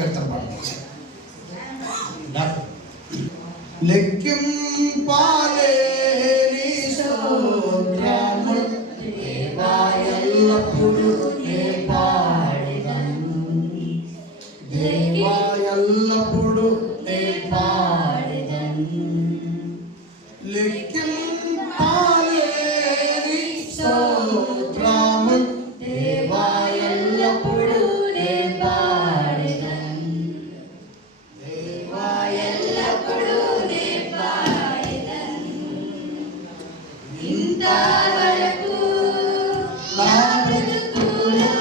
కీర్తన పాడతాం. లెక్కింపాలేని స్తోత్రములు దేవా ఎల్లప్పుడూ నే పాడెదను, దేవా ఎల్లప్పుడూ నే పాడెదను. లెక్కింపాలేని స్తోత్రములు దేవా ఎల్లప్పుడూ నే పాడెదను, దేవా ఎల్లప్పుడూ నే పాడెదను. ఇంతవరకు నా బ్రతుకులో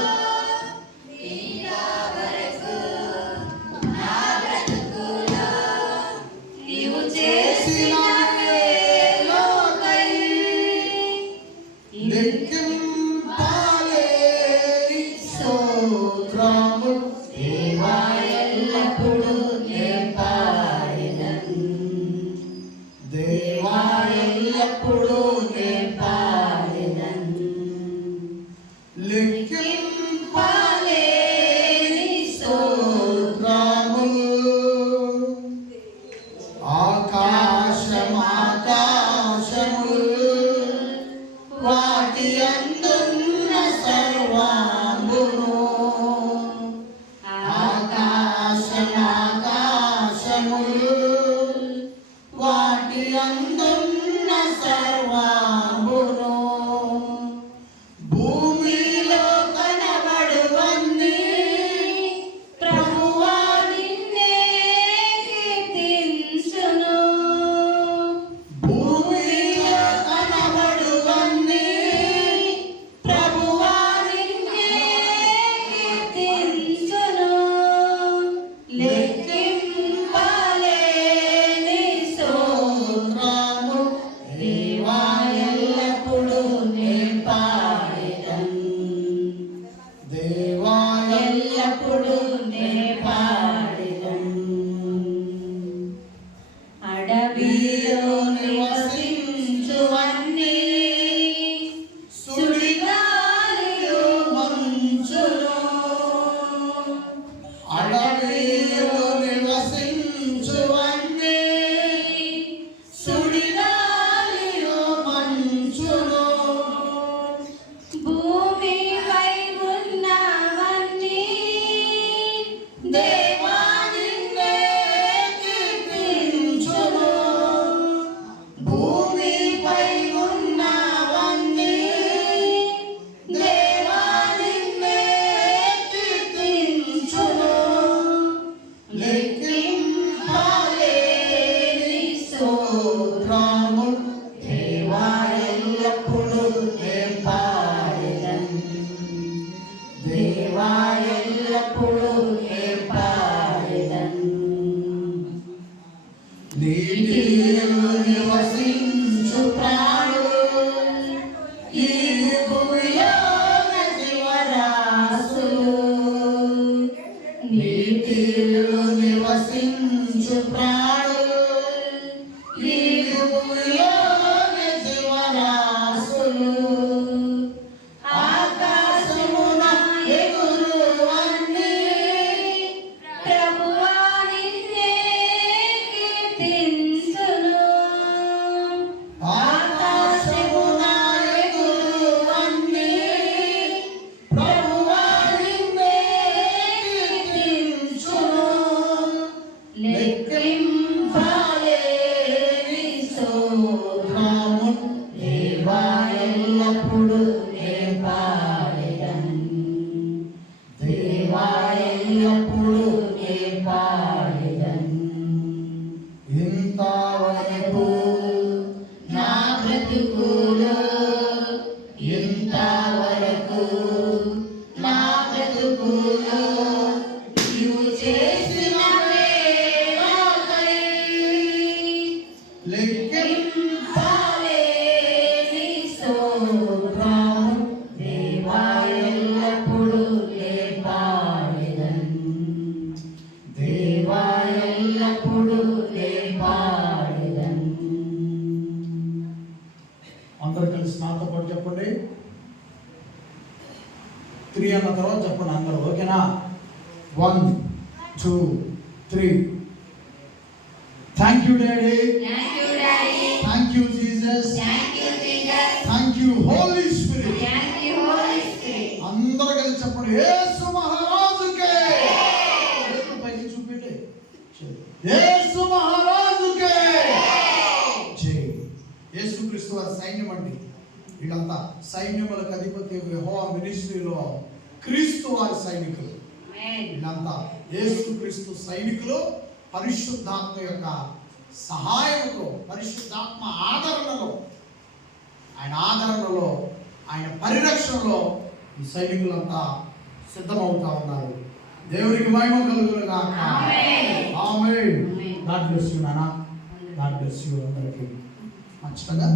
నీవు చేసిన మేలుకై లెక్కింపలేని స్తోత్రములు దేవా ఎల్లప్పుడూ నే పాడెదను, దేవా ఎల్లప్పుడూ నే పాడెదను. లెక్కింపలేని స్తోత్రములు ఆకాశములు వాటి అందున్న సర్వాంబును, ఆకాశములు వాటి అందున్న సర్వాంబును, భూమిలో కనబడువన్నీ ప్రభువా నిన్నే కీర్తించును, భూమిలో కనబడువన్నీ ప్రభువా నిన్నే కీర్తించును. లెక్కింపలేని స్తోత్రములు దేవా ఎల్లప్పుడూ నే పాడెదను, దేవా ఎల్లప్పుడూ నే పాడెదను. అడవిలో నివసించువన్నీ సుడిగాలిలో మంచులో, అడవిలో నివసించువన్నీ సుడిగాలిలో మంచులో, భూమిపై ఉన్నవన్నీ దేవా నిన్నే కీర్తించును, భూమిపై ఉన్నవన్నీ దేవా నిన్నే కీర్తించును. లెక్కింపలేని స్తోత్రములు దేవా ఎల్లప్పుడూ నే పాడెదను, దేవా ఎల్లప్పుడూ నే పాడెదను. నీటిలో నివసించు ప్రాణులు ఈ భూమిలోన జీవరాశులు, నీటిలో నివసించు ప్రాణులు ఈ భూమిలోన జీవరాశులు, ఆకాశమున ఎగురువన్నీ ప్రభువా నిన్నే కీర్తించును, ఆకాశమున ఎగురువన్నీ ప్రభువా నిన్నే కీర్తించును. లెక్కింపలేని స్తోత్రములు దేవా ఎల్లప్పుడూ నే పాడెదను, దేవా ఎల్లప్పుడూ నే పాడెదను. ఇంతవరకు నా బ్రతుకులో, ఇంతవరకు నా బ్రతుకులో నీవు చేసిన మేలుకై లెక్కింపలేని స్తోత్రములు దేవా ఎల్లప్పుడూ నే పాడెదను, దేవా ఎల్లప్పుడూ నే పాడెదను. అందరూ కలిసి నాతో పాటు చెప్పండి. 3 అన్న తర్వాత చెప్పండి అందరూ. ఓకేనా? 1 2, 3. Thank you, Daddy. Thank you, Daddy. Thank you, Jesus. Thank you, Jesus. Thank you, Holy Spirit. Thank you, Holy Spirit. అందరూ కలిసి చెప్పండి, యేసు మహారాజుకే. చేతులు పైకి చూపెట్టే. యేసు మహారాజుకే. జై. యేసుక్రీస్తు వారి సైన్యం అండి. వీళ్ళంతా సైన్యములకు అధిపతి యెహోవా మినిస్ట్రీలో క్రీస్తు వారి సైనికులు. వీళ్ళంతా యేసుక్రీస్తు సైనికులు. పరిశుద్ధాత్మ యొక్క సహాయంతో, పరిశుద్ధాత్మ ఆదరణలో, ఆయన పరిరక్షణలో ఈ సైనికులంతా సిద్ధమవుతా ఉన్నారు. దేవునికి మహిమ కలుగును గాక. ఆమేన్. గాడ్ బ్లెస్ యు నాన్న. గాడ్ బ్లెస్ యు అందరికీ. ఖచ్చితంగా